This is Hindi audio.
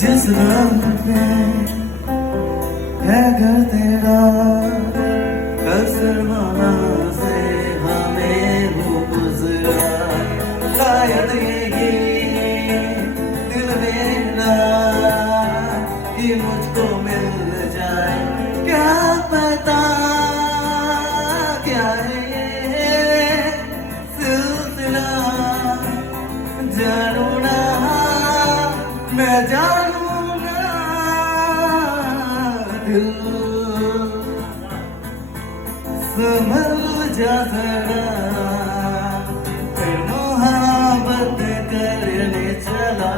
जिस रात पे है घर तेरा, कसरमाना से हमें हो गुजरा। शायद यही दिल मेरा कि मुझको मिल जाए, क्या पता क्या है ये सिलसिला। जानू ना मैं जानू ना, दिल संभल जा जरा, फिर मोहब्बत करने चला।